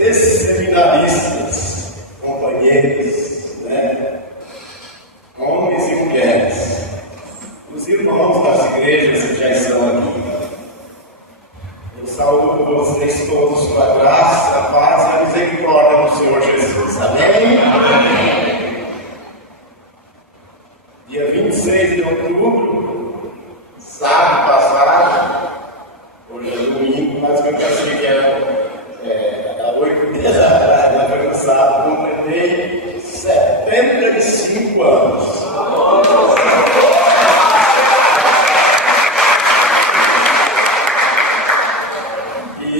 Esses seminaristas, companheiros, né? Homens e mulheres, os irmãos das igrejas que já estão aqui, eu saúdo vocês todos com a graça, a paz e a misericórdia do Senhor Jesus. Amém? Amém. Dia 26 de outubro, sábado passado, hoje é domingo, mas eu pensei que era 8 dias atrás, na ano passado, completei 75 anos. E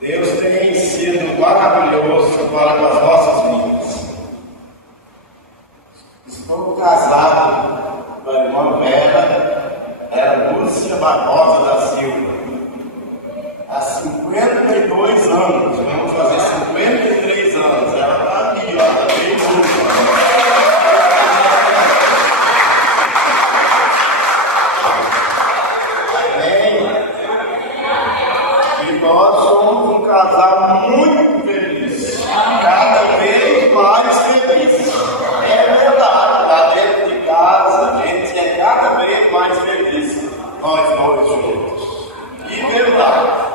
Deus tem sido maravilhoso para as nossas vidas. Estou casado com a irmã Vera Lúcia Barbosa da Silva. Há 52 anos, vamos fazer 53 anos. Ela está aqui, ó, está bem junto. E nós somos um casal muito feliz, cada vez mais feliz. É verdade, lá dentro de casa, a gente é cada vez mais feliz, nós dois juntos. E verdade.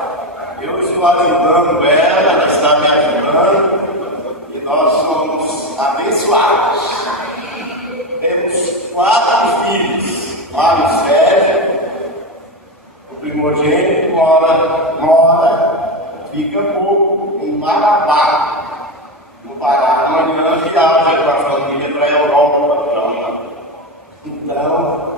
Eu estou ajudando ela está me ajudando e nós somos abençoados. Temos 4 filhos. Mário Sérgio, o primogênito, fica pouco em Marabá, no Pará. Amanhã viaja com a família para a Europa. Então,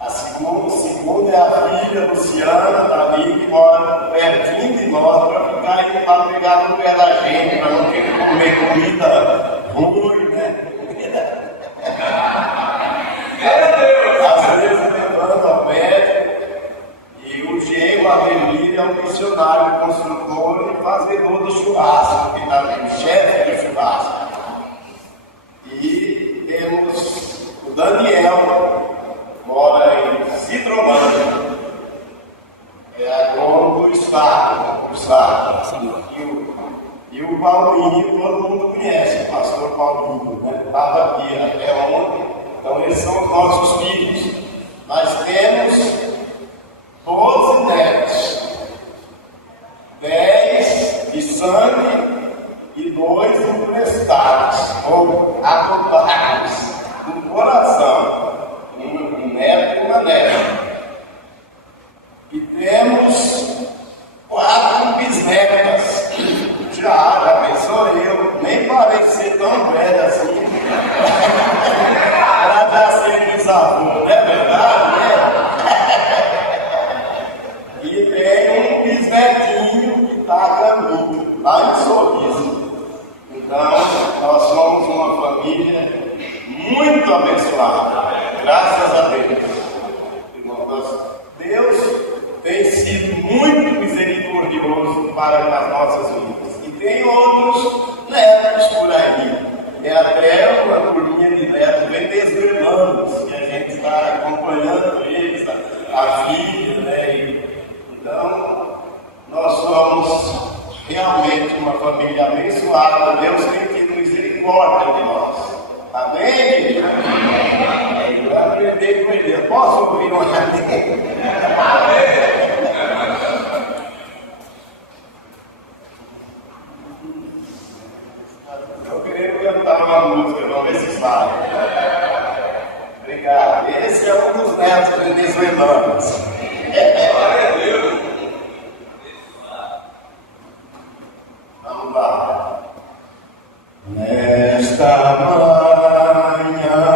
a segunda é a filha Luciana, está ali, que mora pertinho de nós, para ficar aí para pegar no pé da gente, para não ter que comer comida ruim, né? Às vezes levando ao médico, e o Diego Avenida é um missionário, construtor e fazedor do churrasco, que está ali, o chefe do churrasco. E temos o Daniel, mora em Cidrolândia, é dono do estado. E o Paulinho, todo mundo conhece, o pastor Paulinho, né? Estava aqui até ontem. Então, esses são os nossos filhos. Nós temos 12 netos, 10 de sangue e 2 emprestados, ou adotados, no coração. Um neto e uma neta. E temos 4 bisnetas. Já pensou eu, nem parecer tão velho assim. Para já ser bisavô, não é verdade, né? E tem um bisnetinho que está a caminho, lá em Sorriso. Então, nós somos uma família muito abençoada. Graças a Deus. Irmãos, Deus tem sido muito misericordioso para as nossas vidas. E tem outros netos por aí. É até uma turminha de netos venezuelanos que a gente está acompanhando eles, a filha, né? Então, nós somos realmente uma família abençoada. Deus tem tido misericórdia de nós. Amém? Eu aprendi com ele. Posso ouvir um amém? Eu queria cantar uma música, vamos ver se sabe. Obrigado. Esse é um dos netos venezuelanos. Vamos lá. Nesta manhã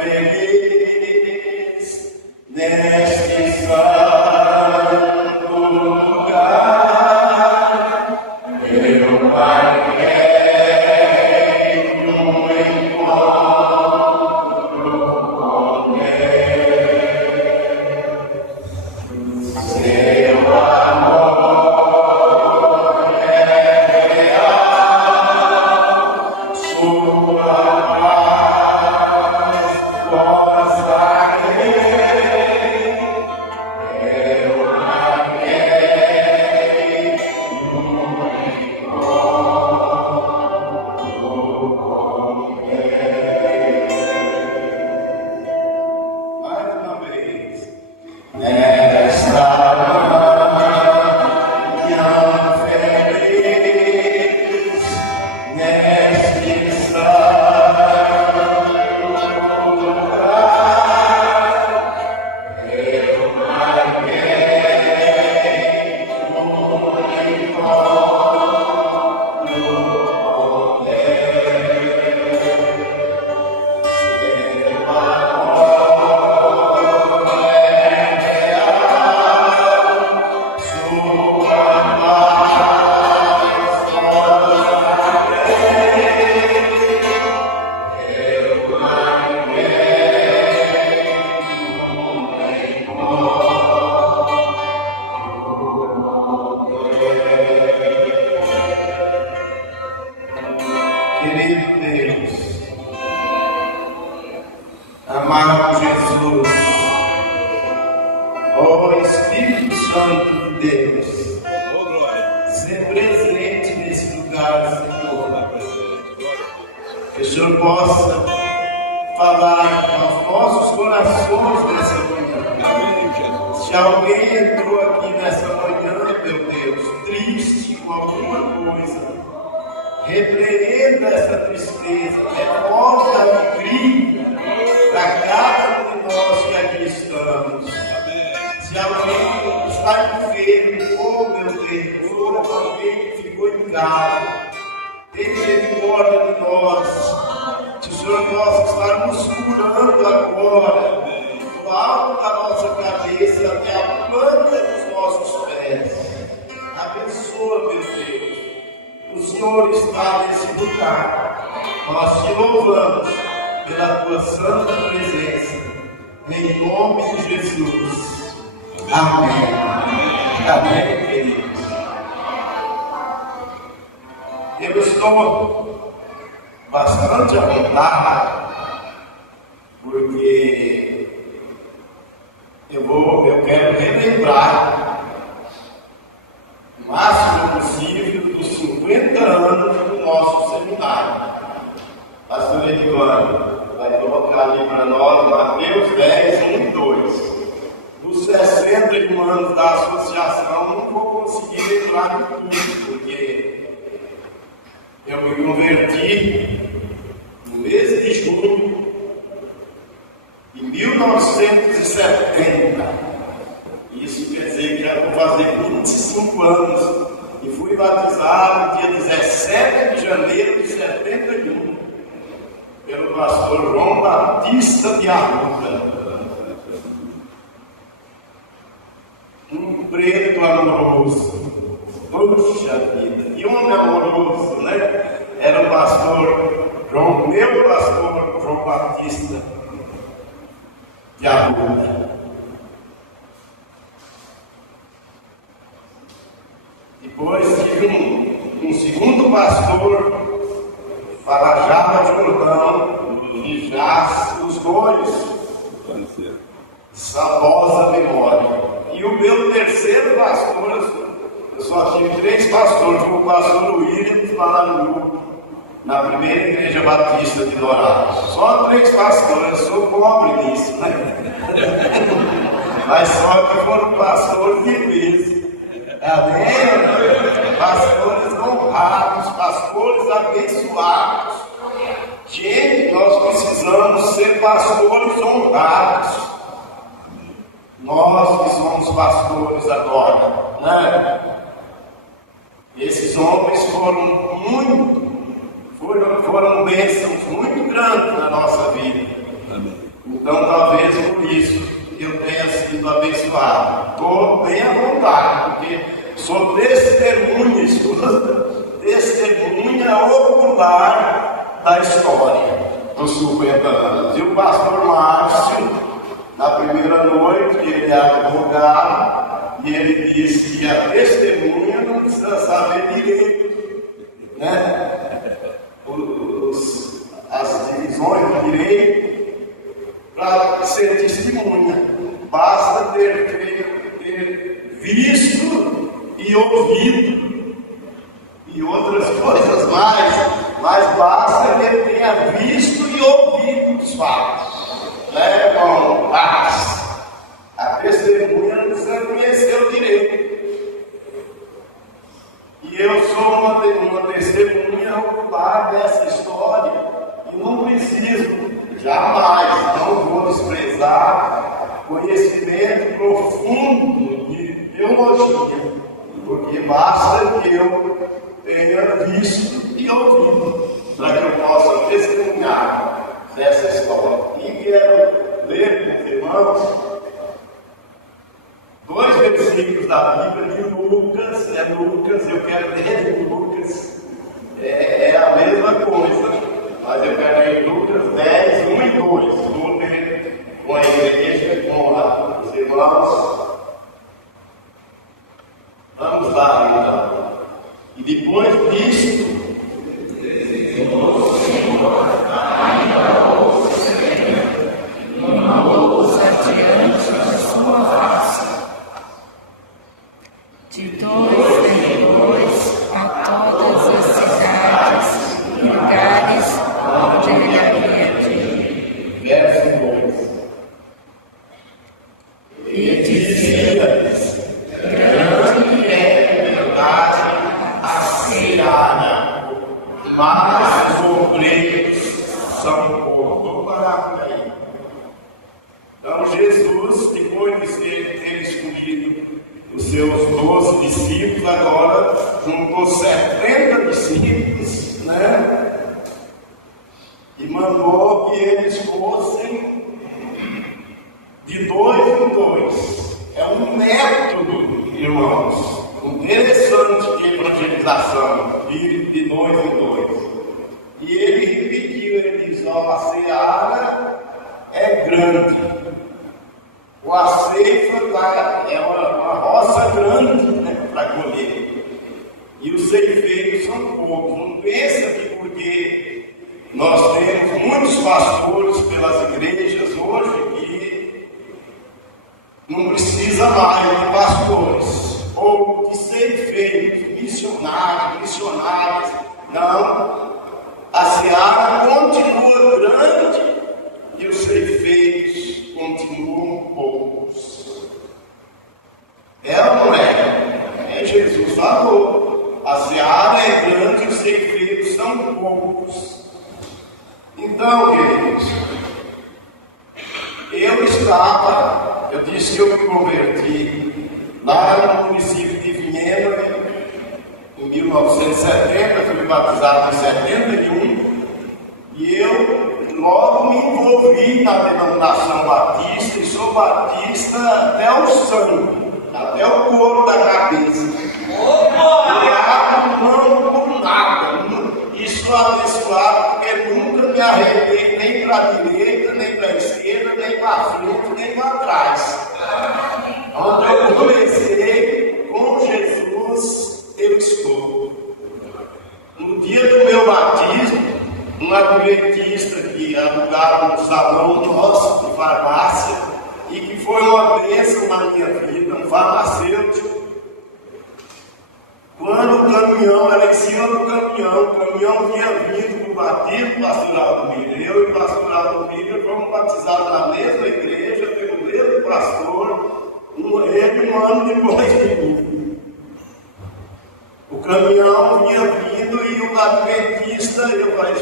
feliz, neste santo lugar, eu marquei um encontro com Deus. Seu amor é real, sua paz possa crer. Eu marquei Espírito Santo de Deus ser presente nesse lugar, Senhor. Que o Senhor possa falar aos nossos corações nessa manhã. Se alguém entrou aqui nessa manhã, meu Deus, triste com alguma coisa, repreenda essa tristeza, devolve a alegria para cada um de nós que aqui estamos. Se alguém está enfermo, oh meu Deus, ora para alguém que ficou em casa, tem misericórdia de nós. Se o Senhor possa estar nos curando agora, do alto da nossa cabeça até a planta dos nossos pés. Abençoa, meu Deus. O Senhor está nesse lugar. Nós te louvamos pela tua santa presença. Em nome de Jesus. Amém. Amém, queridos. Eu estou bastante à vontade, porque eu quero relembrar o máximo possível dos 50 anos do nosso seminário. Pastor Edivano vai colocar ali para nós Mateus 10, 1 e 2. Dos 61 anos da associação, não vou conseguir lembrar de tudo, porque eu me converti no mês de junho de 1970. Isso quer dizer que já vou fazer 25 anos. E fui batizado no dia 17 de janeiro de 71 pelo pastor João Batista de Arruda. Um preto amoroso. Puxa vida, e homem amoroso, né? Era o pastor João, meu pastor João Batista de Arruda. Depois tive um segundo pastor, Farajada Jordão, e já os dois, saudosa memória. E o meu terceiro pastor, eu só tive 3 pastores, foi o pastor Williams lá no grupo, na primeira igreja batista de Dourados. Só 3 pastores, eu sou pobre nisso, né? Mas só que foram pastores de igreja. Amém? Pastores honrados, pastores abençoados. Gente, nós precisamos ser pastores honrados. Nós que somos pastores agora, né? Esses homens foram bênçãos muito grandes na nossa vida. Então, talvez por isso eu tenha sido abençoado. Estou bem à vontade, porque sou testemunha, testemunha ocular da história dos 50 anos. E o pastor Márcio, na primeira noite, ele era advogado, e ele disse que a testemunha não precisa saber direito, né? As divisões do direito para ser testemunha. Basta ter visto e ouvido e outras coisas mais, mas basta que ele tenha visto e ouvido os fatos, né, irmão? Mas a testemunha não precisa conhecer o direito. E eu sou uma testemunha ocular dessa história e não preciso jamais, não vou desprezar conhecimento profundo de teologia, porque basta que eu tenha visto e ouvido para que eu possa testemunhar dessa história. E quero ler com os irmãos 2 versículos da Bíblia de Lucas, eu quero ler em Lucas, é a mesma coisa, mas eu quero ler em Lucas 10, 1 e 2, vou ler com a igreja, com os irmãos. Vamos lá então. E depois disso, de 2 em 2 a todas as cidades e lugares onde ele havia de ir. Verso 2. E dizia-lhes: grande é verdade a seara, mas os obreiros são poucos. Vamos parar por aí. Então Jesus, depois de ter escolhido os seus 12 discípulos, agora juntou 70 discípulos, né? E mandou que eles fossem de 2 em 2. É um método, irmãos, interessante de evangelização, de 2 em 2. E ele repetiu, ele diz: ó, a seara é grande, a ceifa é uma roça grande, né, para colher, e os ceifeiros são poucos. Não pensa que porque nós temos muitos pastores pelas igrejas hoje que não precisa mais de pastores ou de ceifeiros, missionários. Não, a seara continua grande e os ceifeiros continuam poucos. É ou não é? Jesus falou: a seara é grande e os ceifeiros são poucos. Então, queridos, eu disse que eu me converti lá no município de Vinhedo em 1970, fui batizado em 71, e eu logo me envolvi na denominação batista, e sou batista até o sangue, até o couro da cabeça. Não por nada. E sou abençoado porque nunca me arrepei nem para a direita, nem para a esquerda, nem para frente, nem para trás. Onde eu comecei com Jesus, eu estou. No dia do meu batismo, um adventista que alugaram um salão nosso de farmácia e que foi uma bênção na minha vida, um farmacêutico. Quando o caminhão era em cima do caminhão, o caminhão vinha vindo para o batismo, pastor Aldomiro. Eu e o pastor Aldomiro fomos batizados na mesma igreja, pelo mesmo pastor, ele um ano depois de mim. O caminhão vinha vindo e o adventista, eu falei: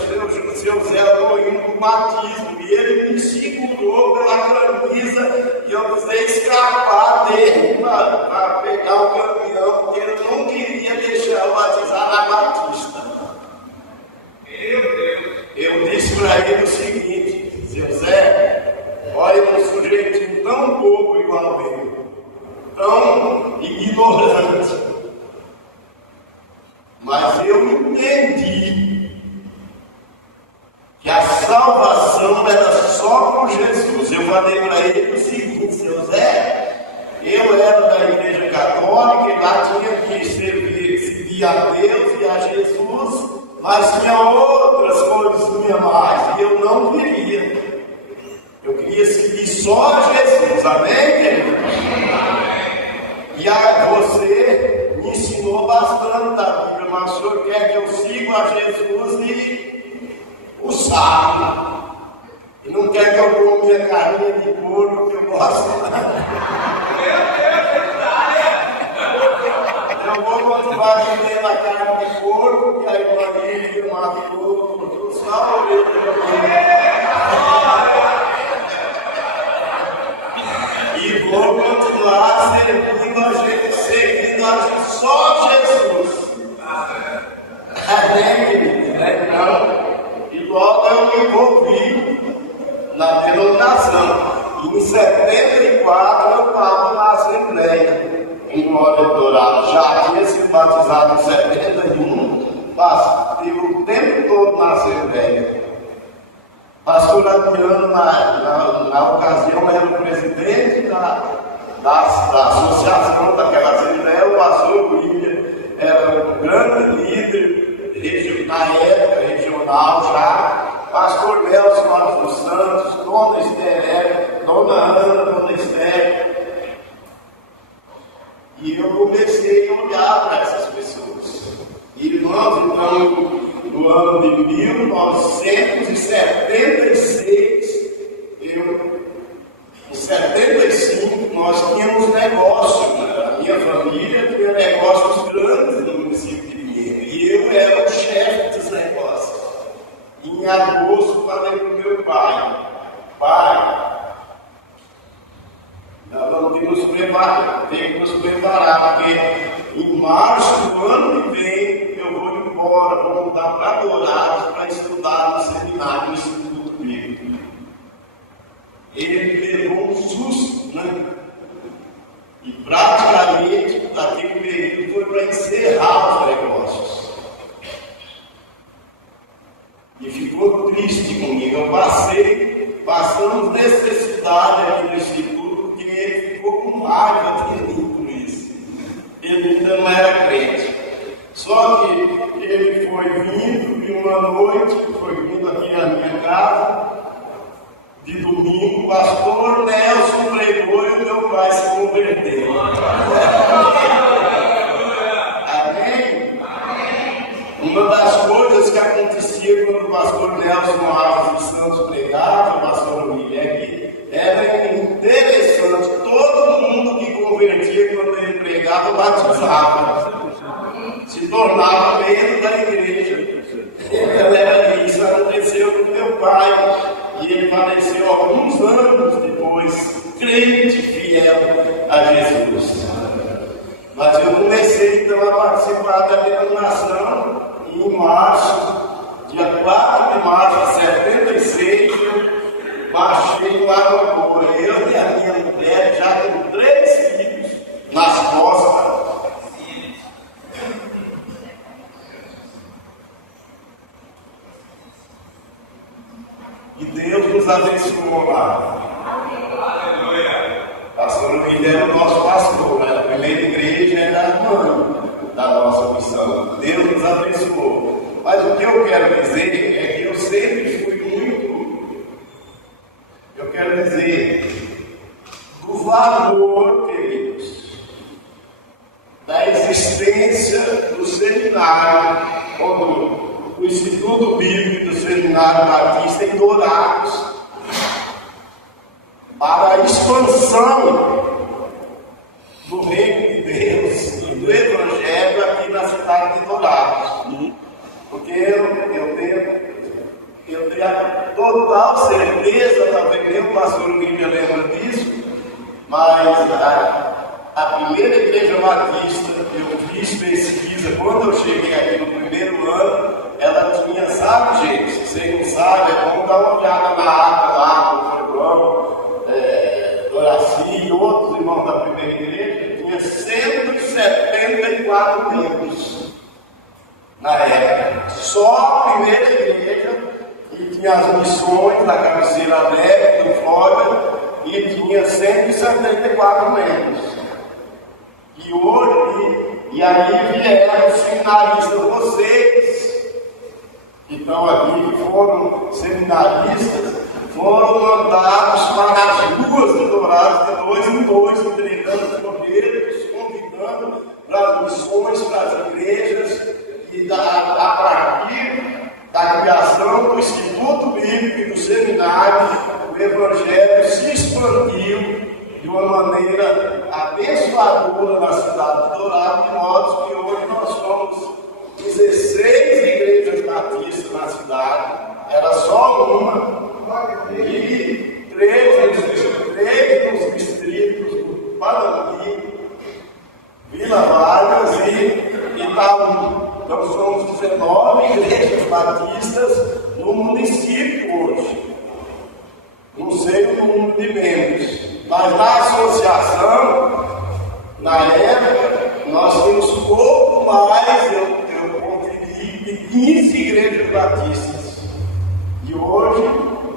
seu Zé, eu estou indo para o batismo. E ele me segurou pela camisa e eu precisei escapar dele para pegar o caminhão, porque ele não queria deixar eu batizar na Batista. Meu Deus! Eu disse para ele o seguinte: seu Zé, olha, um sujeitinho tão bobo igual eu, tão ignorante. Mas eu entendi que a salvação era só por Jesus. Eu falei para ele o seguinte: seu Zé, eu era da igreja católica e lá tinha que servir a Deus e a Jesus, mas tinha outras coisas mais, e eu não queria. Eu queria seguir só a Jesus, amém, querido? E aí você me ensinou bastante da Bíblia, mas o senhor quer que eu siga a Jesus e o sábio. E não quer que eu coma minha carinha de porco, que eu gosto. Eu vou continuar comendo a carne de porco, que aí pode ir mata o porco, só a orelha do e vou continuar seguindo a gente, só Jesus. Amém, querido? Então, e logo eu me envolvi na denominação. E em 74 eu estava na Assembleia, em Moura Dourado. Já tinha sido batizado em 71, passei o tempo todo na Assembleia. Pastor Adriano, na ocasião, era o presidente da associação daquela Assembleia. O pastor William era um grande líder na época regional já. Pastor Nelson Marcos dos Santos, Dona Esther, Dona Ana, Dona Esther. E eu comecei a olhar para essas pessoas. Irmãos, então, no ano de 1976, em 75, nós tínhamos negócio. A minha família tinha negócios grandes no município de Pinheiro. E eu era o chefe dos negócios. Em agosto, falei para o meu pai: pai, nós vamos ter que nos preparar, porque em março do ano que vem eu vou embora, vou mudar para Dourados para estudar no seminário, no Instituto Bíblico. Ele levou um susto, né? E praticamente aquele período foi para encerrar os negócios. E ficou triste comigo. Passamos necessidade aqui no Instituto, porque ele ficou com raiva de mim por isso. Ele ainda não era crente. Só que ele foi vindo e uma noite, foi vindo aqui na minha casa, de domingo, o pastor Nelson pregou e o meu pai se converteu. Amém? Uma das coisas que acontecia quando o pastor Nelson Alves dos Santos pregava, o pastor Guilherme, era interessante. Todo mundo que convertia quando ele pregava, batizava. Se tornava membro da igreja. Isso aconteceu com meu pai. E ele faleceu alguns anos depois, crente fiel a Jesus. Mas eu comecei então a participar da denominação em março, dia 4 de março de 76, eu baixei lá no Agora. Eu e a minha mulher, já com 3 filhos nas costas. E Deus nos abençoou lá. Aleluia! Pastor Guilherme é o nosso pastor, né? A primeira igreja é da irmã da nossa missão. Deus nos abençoou. Mas o que eu quero dizer é que eu sempre fui muito. Eu quero dizer do valor, queridos, da existência do seminário, ou do Instituto Bíblico do Seminário Batista em Dourados, para a expansão do reino de Deus e do Evangelho aqui na cidade de Dourados. Porque eu tenho a total certeza, talvez nem o pastor Miriam lembra disso, mas a primeira igreja batista, eu fiz pesquisa, quando eu cheguei aqui no primeiro ano, ela tinha, sabe, gente, se você não sabe, é bom dar uma olhada na ata lá, com o Fernão, Doraci e outros irmãos da primeira igreja, tinha 174 membros na época. Só a primeira igreja, que tinha as missões da cabeceira leve do Flórida, e tinha 174 membros. E hoje, e aí vieram os seminaristas, vocês que estão aqui, que foram seminaristas, foram mandados para as ruas de Dourados, de 2 em 2, entregando folhetos, convidando para as missões, para as igrejas, e a partir da criação do Instituto Bíblico e do Seminário, o Evangelho se expandiu de uma maneira abençoadora na cidade de Dourados, de modo que hoje nós somos 16 igrejas batistas na cidade, era só uma, e 3 nos distritos do Panambi, Vila Vargas e Itaú. Então somos 19 igrejas batistas no município hoje. Não sei o número de membros, mas na associação, na época, nós temos pouco mais, eu consegui 15 igrejas batistas. E hoje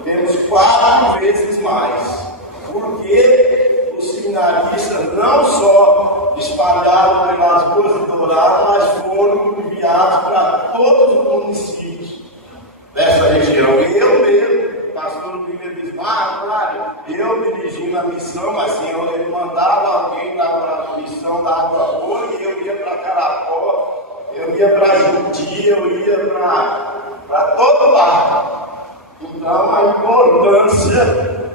temos 4 vezes mais. Porque os seminaristas não só espalharam pelas ruas de Dourados, mas foram enviados para todos os municípios dessa região. E eu mesmo, pastor William diz, claro, eu dirigindo a missão, assim, ele mandava alguém na missão condição da água boa, e eu ia para Carapó, eu ia para Juti, eu ia para todo lado. Então, a importância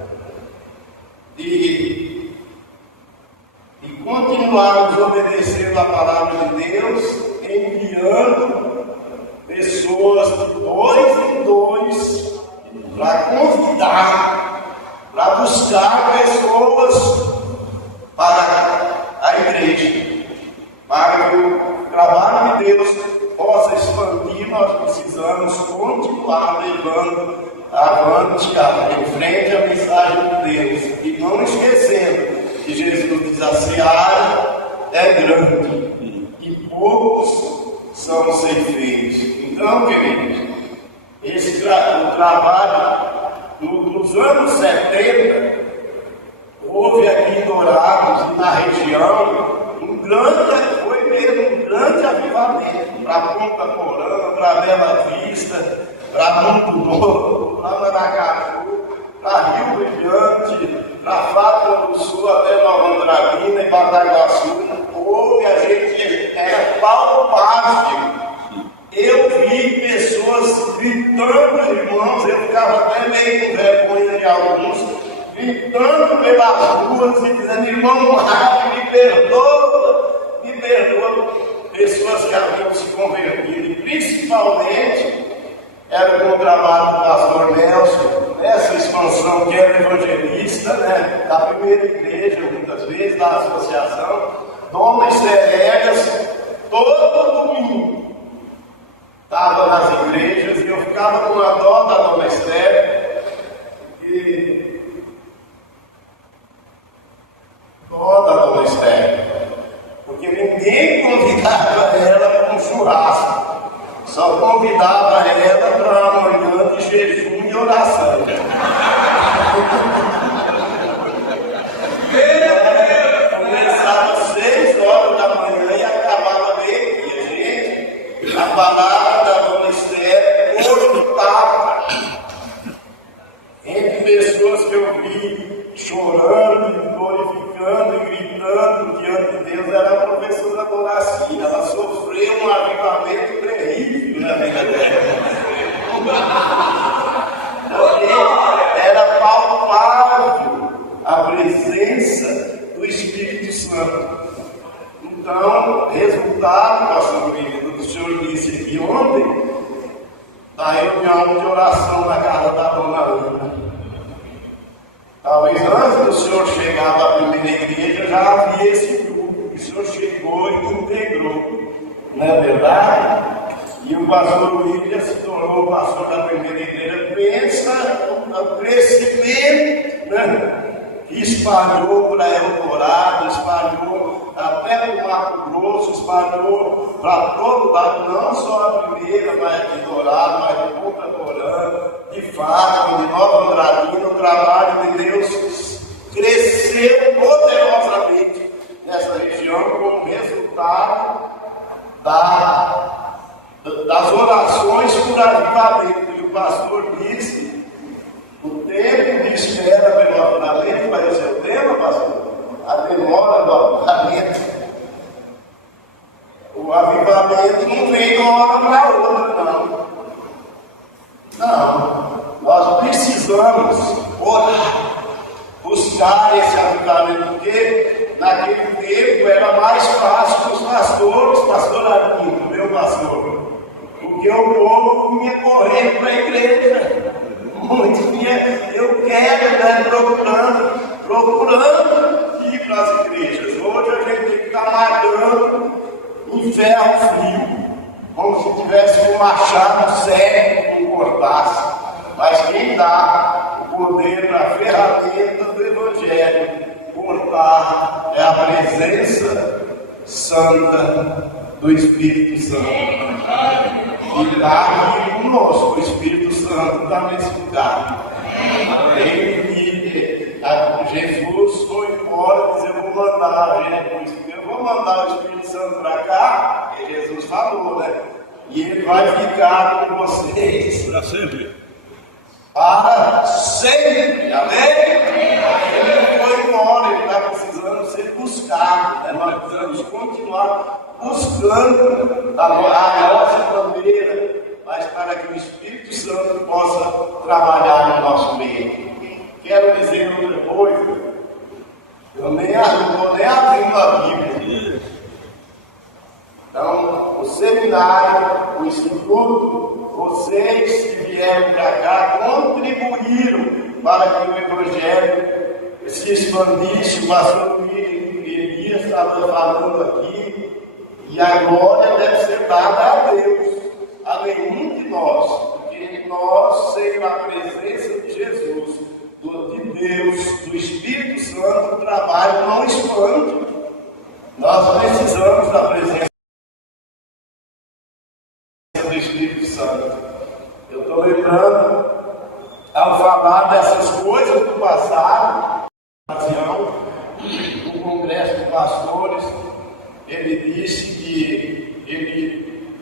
de continuarmos obedecendo a palavra de Deus, enviando pessoas de dois em dois para convidar, para buscar pessoas para a igreja, para que o trabalho de Deus possa expandir. Nós precisamos continuar levando avante, em frente à mensagem de Deus, e não esquecendo que Jesus diz: a seara é grande e poucos são ceifeiros. Então, queridos, o trabalho nos anos 70, houve aqui em Dourados e na região um grande avivamento para Ponta Porã, para Bela Vista, para Mundo Novo, para Maracaju, para Rio Brilhante, para Fátima do Sul, até Nova Andradina e Bataguaçu. Houve, a gente era palpável. Eu vi pessoas gritando, irmãos, eu ficava até meio com vergonha de alguns, gritando pelas ruas e dizendo: irmão Mário, me perdoa, me perdoa. Pessoas que haviam se convertido, e principalmente era com o trabalho do pastor Nelson, nessa expansão que era evangelista, né, da primeira igreja, muitas vezes, da associação, Dona Esteregas, todo domingo estava nas igrejas, e eu ficava com a dó da Dona Esther, e dó da Dona Esther, porque ninguém convidava ela para um churrasco, só convidava ela para uma manhã de jejum e oração. Começava às 6 horas da manhã e acabava meio-dia, gente. A palavra da Dona Esther cortava entre pessoas que eu vi chorando, glorificando e gritando diante de Deus. Era a professora Doraci. Ela sofreu um avivamento terrível na vida dela. Era palpável a presença do Espírito Santo. Então, resultado, pastor querido, do senhor disse aqui ontem, da reunião de oração na casa da Dona Ana. Talvez antes do senhor chegar da primeira igreja já havia esse grupo. O senhor chegou e integrou, não é verdade? E o pastor William se tornou o pastor da primeira igreja. Pensa no crescimento, né? Que espalhou para Eldorado, espalhou até para o Mato Grosso, espalhou para todo lado, não só a primeira, mas de Dourado, mas de Ponta Porã, de Fátima, de Nova Andradina. O trabalho de Deus cresceu poderosamente nessa região como resultado das orações por avivamento. E o pastor disse: o tempo de espera pelo avivamento vai ser o tema, pastor? A demora do avivamento. O avivamento não vem de uma hora para outra, não. Não. Nós precisamos orar, buscar esse avivamento, porque naquele tempo era mais fácil para os pastores, pastor Arquindo, meu pastor, porque o povo vinha correndo para a igreja. Muitos vinham, eu quero, né, procurando ir para as igrejas. Hoje a gente tem que estar malhando em ferro frio, como se tivesse um machado certo que cortasse. Mas quem dá o poder para a ferramenta do Evangelho cortar é a presença santa do Espírito Santo. E está aqui conosco, o Espírito Santo está nesse lugar. Jesus foi embora e disse: eu vou mandar o Espírito Santo para cá, que Jesus falou, né? E ele vai ficar com vocês para sempre. Para sempre, amém? Ele não foi embora, ele está precisando ser buscado, né? Nós precisamos continuar buscando a nossa maneira, mas para que o Espírito Santo possa trabalhar no nosso meio. Quero dizer outra coisa, eu nem estou nem abrindo a Bíblia. Então, o seminário, o instituto, vocês que vieram para cá contribuíram para que o Evangelho se expandisse. O pastor Elias estava falando aqui, e a glória deve ser dada a Deus, a nenhum de nós, porque nós, sem a presença de Jesus, de Deus, do Espírito Santo, o trabalho não expande. Nós precisamos da presença do Espírito Santo. Eu estou lembrando, ao falar dessas coisas do passado, no Congresso de Pastores, ele disse que ele,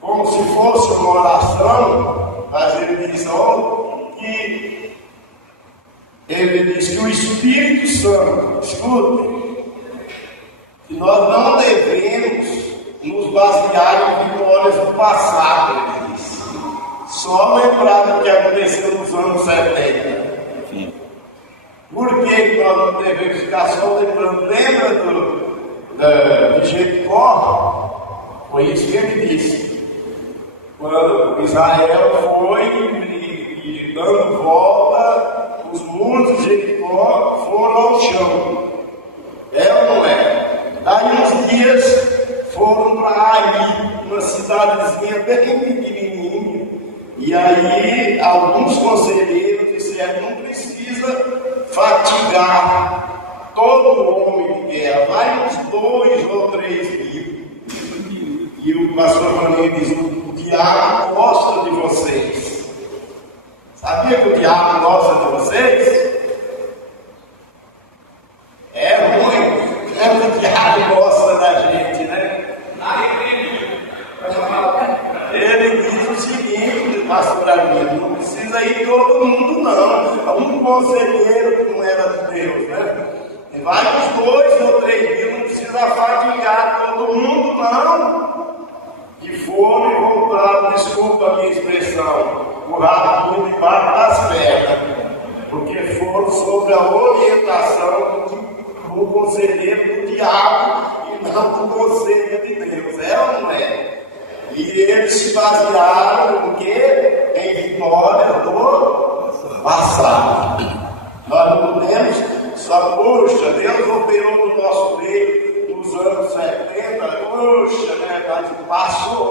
como se fosse uma oração, mas ele diz que ele diz que o Espírito Santo, escute, que nós não devemos nos basear em vitórias do passado, ele disse. Só lembrar do que aconteceu nos anos 70. Por que nós não devemos ficar só lembrando? Lembra de Jericó? Foi isso que ele disse. Quando Israel foi e dando volta, os muros de Jericó foram ao chão. É ou não é? Aí uns dias foram para Ai, uma cidadezinha bem pequenininha. E aí alguns conselheiros disseram: não precisa fatigar todo homem de guerra, vai uns 2 ou 3 mil. E o pastor Maninho diz: o diabo gosta de vocês. Sabia que o diabo gosta de vocês? É ruim, o diabo gosta da gente, né? Ele diz o seguinte, pastor Armindo: não precisa ir todo mundo, não. Um conselheiro que não era de Deus, né? Vai uns 2 ou 3 mil, não precisa fatigar todo mundo, não. Que foram e voltaram, desculpa a minha expressão, o rabo debaixo das pernas, porque foram sob a orientação do conselheiro do diabo e não do conselho de Deus. É ou não é? E eles se basearam no quê? Em vitória do passado. Nós não podemos só, poxa, Deus operou no nosso meio nos anos 70, poxa, né? Mas passou.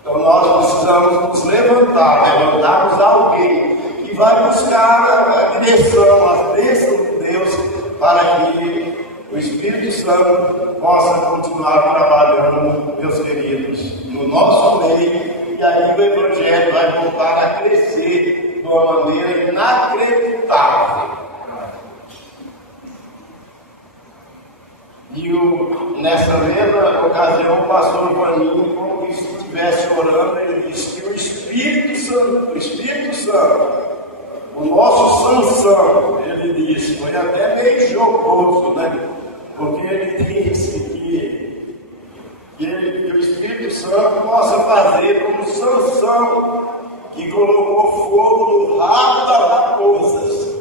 Então nós precisamos nos levantarmos alguém que vai buscar a direção, as bênçãos de Deus, para que o Espírito Santo possa continuar trabalhando, meus queridos, no nosso meio, e aí o Evangelho vai voltar a crescer de uma maneira inacreditável. E nessa mesma ocasião, o pastor Vaninho, como se estivesse orando, ele disse que o Espírito Santo, o nosso Sansão, ele disse, foi até meio jocoso, né? Porque ele disse que o Espírito Santo possa fazer como Sansão, que colocou fogo no rabo das raposas.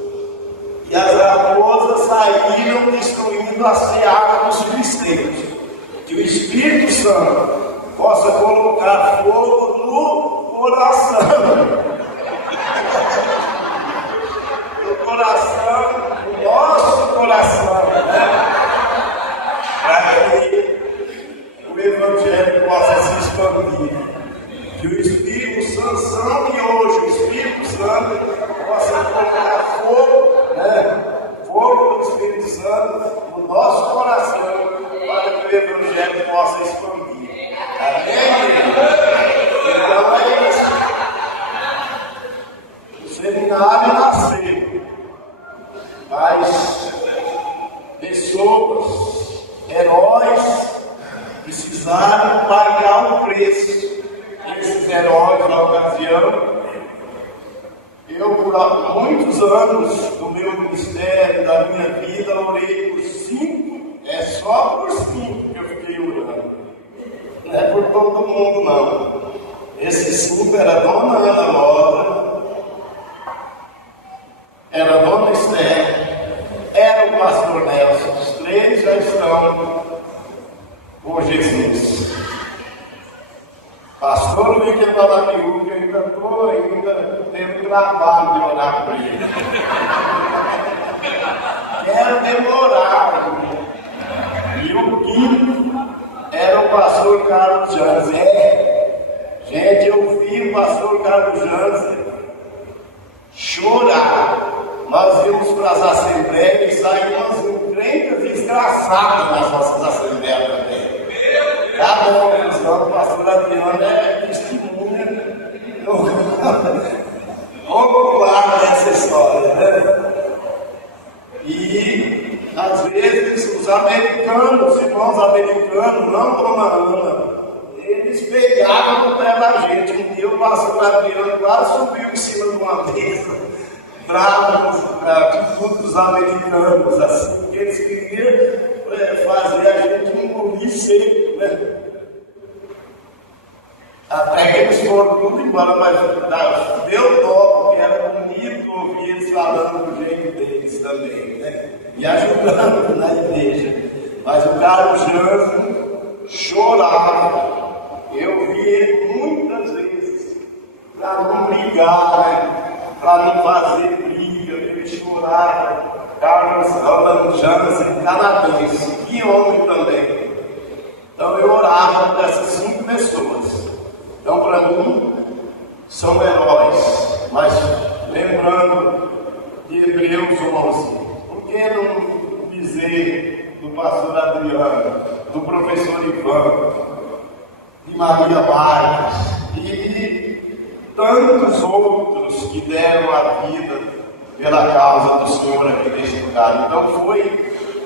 E as raposas saíram destruindo a seara dos filisteus. Que o Espírito Santo possa colocar fogo no coração. No coração, no nosso coração, né? Para que o Evangelho possa se expandir. Que o Espírito Santo e hoje o Espírito Santo possa colocar fogo, né? Fogo do Espírito Santo no nosso coração, para que o Evangelho possa expandir. Amém? Então é isso. O seminário nasceu, mas pessoas, heróis, precisaram pagar um preço. Esses heróis, na ocasião, Eu, por muitos anos do meu ministério, da minha vida, orei por 5, é só por 5 que eu fiquei orando. Não é por todo mundo, não. Esses 5 era Dona Ana Lota, era a Dona Esther, era o pastor Nelson. Os 3 já estão com Jesus. Pastor William Balamiú, que eu ainda estou tendo trabalho de orar por ele. Quero demorar. E o 5º era o pastor Carlos Jansen. Gente, eu vi o pastor Carlos Jansen chorar. Nós íamos para as assembleias e saímos encrencas desgraçadas nas nossas assembleias também. Tá bom, pessoal, o pastor Adriano é testemunha ocular dessa história, né? E às vezes os americanos, os irmãos americanos, não Dona Ana, eles pegavam no pé da gente. Um dia o pastor Adriano quase subiu em cima de uma mesa, bravo com atitudes americanos, assim, porque eles queriam fazer a gente engolir seco, né? Até que eles foram tudo embora, mas deu dó, porque era bonito ouvir eles falando do jeito deles também, né? E ajudando na igreja. Mas o Carlos Jansen chorava. Eu vi ele muitas vezes, para não brigar, né? Para não fazer briga, ele chorava. Carlos Jansen, canadense, que homem também. Então eu orava por essas 5 pessoas. Então, para mim, são heróis. Mas lembrando de Hebreus 11, por que não dizer do pastor Adriano, do professor Ivan, de Maria Vargas e de tantos outros que deram a vida pela causa do Senhor aqui neste lugar? Então foi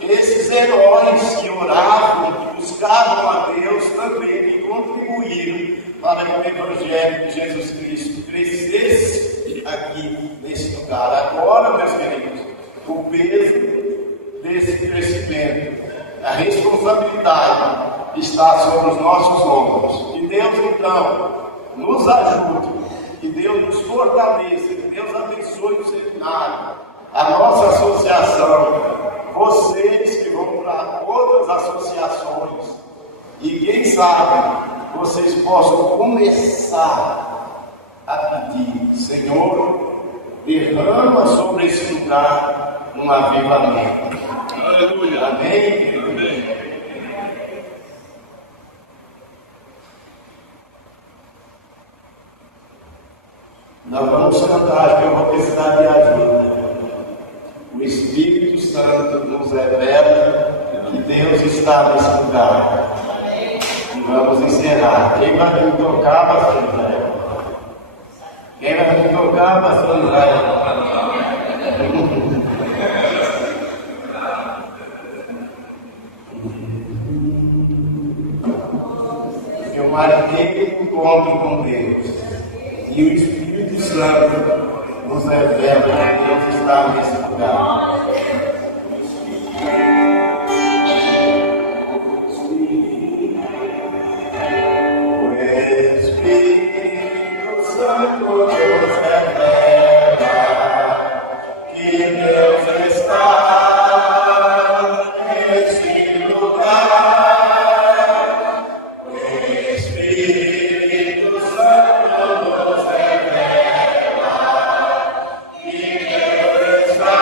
esses heróis que oravam, que buscavam a Deus também, que contribuíram para que o Evangelho de Jesus Cristo crescesse aqui nesse lugar. Agora, meus queridos, o peso desse crescimento, a responsabilidade está sobre os nossos ombros. Que Deus, então, nos ajude, que Deus nos fortaleça, que Deus abençoe o seminário, a nossa associação, vocês que vão para outras associações, e quem sabe vocês possam começar a pedir: Senhor, derrama sobre esse lugar um avivamento. Aleluia. Amém. Amém. Nós vamos cantar, que eu vou precisar de ajuda. O Espírito Santo nos revela que Deus está nesse lugar. E vamos encerrar. Quem vai me tocar, pastor Israel? Quem vai me tocar, pastor Israel? Eu marquei o encontro com Deus. E o Espírito Santo nos revela que Deus está nesse lugar. Santo nos revela que Deus está nesse lugar. O Espírito Santo nos revela que Deus está nesse lugar.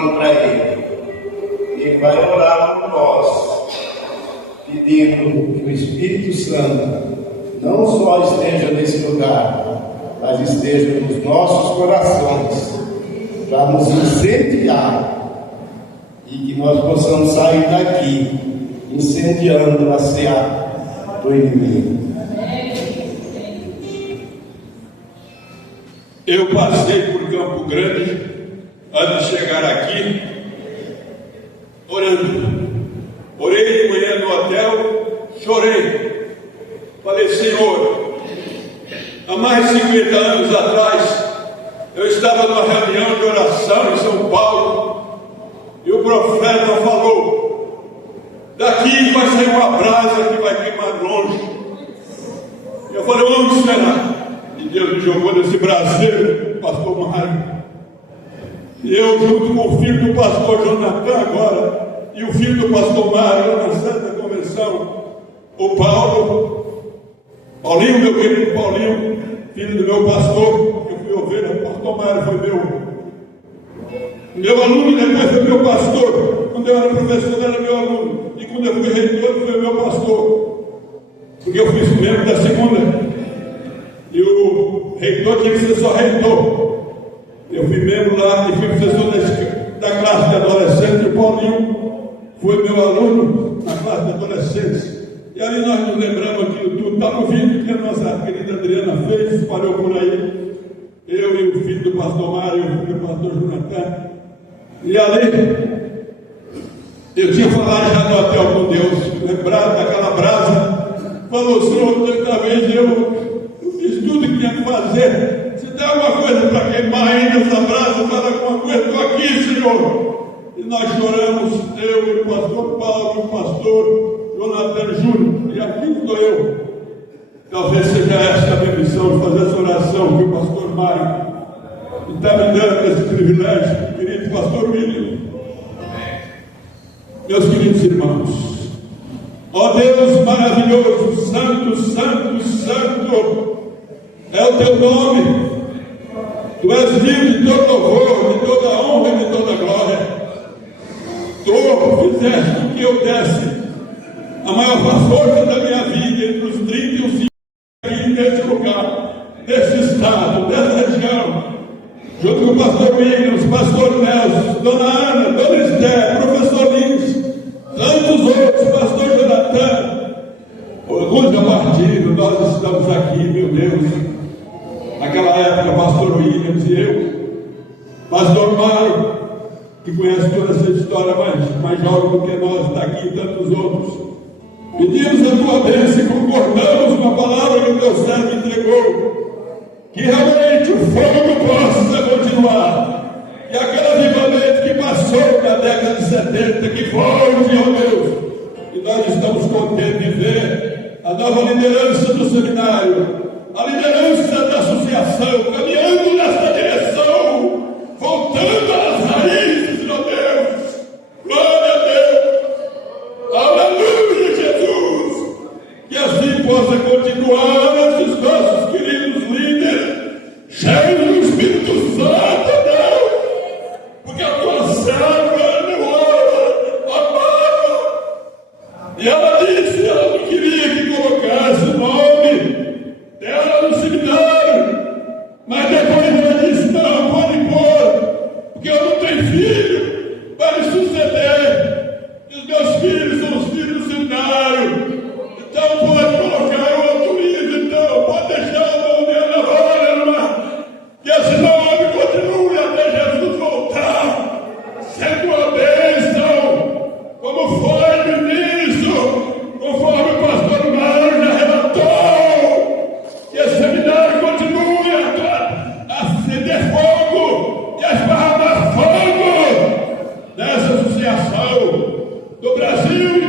contra ele. Ele vai orar por nós, pedindo que o Espírito Santo não só esteja nesse lugar, mas esteja nos nossos corações, para nos incendiar, e que nós possamos sair daqui incendiando a seara do inimigo. Eu passei por Campo Grande antes de chegar aqui, orando. Orei de manhã no hotel, chorei. Falei, Senhor, há mais de 50 anos atrás, eu estava numa reunião de oração em São Paulo, e o profeta falou, daqui vai sair uma brasa que vai queimar longe. E eu falei, onde será? E Deus me jogou nesse braseiro, pastor Mário. E eu, junto com o filho do pastor Jonathan agora, e o filho do pastor Mário, lá na Santa Convenção, o Paulinho, meu querido Paulinho, filho do meu pastor, que eu fui ovelha, o pastor Mário foi meu aluno, depois foi meu pastor. Quando eu era professor, era meu aluno. E quando eu fui reitor, foi meu pastor. Porque eu fiz membro da segunda. E o reitor tinha que ser só reitor. Eu fui membro lá e fui professor da classe de adolescentes. E o Paulinho foi meu aluno na classe de adolescentes. E ali nós nos lembramos aquilo tudo. Está no vídeo que a nossa querida Adriana fez, espalhou por aí. Eu e o filho do pastor Mário, e o filho do pastor Jonathan. E ali, eu tinha falado já no hotel com Deus, lembrado daquela brasa. Falou, Senhor, outra vez eu fiz tudo que tinha que fazer. Se tem alguma coisa para queimar ainda essa brasa, fala alguma coisa, estou aqui, Senhor. E nós choramos, eu e o pastor Paulo, e o pastor Jonathan Júnior, e aqui estou eu. Talvez seja essa a minha missão, de fazer essa oração que o pastor Mário está me dando esse privilégio, querido pastor William. Meus queridos irmãos, ó Deus maravilhoso, santo, santo, santo, é o teu nome. Tu és digno de todo louvor, de toda honra e de toda glória. Tu fizeste com que eu desse a maior força da minha vida entre os 30 e os 50 aqui nesse lugar, nesse estado, nessa região, junto com o pastor Williams, pastor Nelson, dona Ana, dona Esther, professor Lins, tantos outros, pastor Jonathan, alguns já partiram, nós estamos aqui, meu Deus. Naquela época, pastor Williams e eu, pastor Mário, que conhece toda essa história, mais jovem do que nós, está aqui, e tantos outros. Pedimos a tua bênção e concordamos com a palavra que o teu servo entregou, que realmente o fogo possa continuar, e aquele avivamento que passou na década de 70, que volte, ó Deus, e nós estamos contentes de ver a nova liderança do seminário, a liderança da associação, caminhando nessa direção, voltando às raízes, ó Deus, glória a Deus, aleluia, Jesus, que assim possa continuar esses nossos queridos líderes, cheios do Espírito Santo, Deus, porque a tua serva não amava, e ela disse, ela não queria que colocasse o nome dela no seminário, mas depois ela disse, não, pode pôr, porque eu não tenho filho para me suceder, e os meus filhos são os filhos do seminário, então pode colocar outro livro, então pode deixar o nome dela agora, irmã, que esse nome continue até Jesus voltar, sendo uma bênção, como foi no início, conforme o pastor Mário já relatou, que esse seminário continue a acender fogo e a esparramar fogo nessa associação do Brasil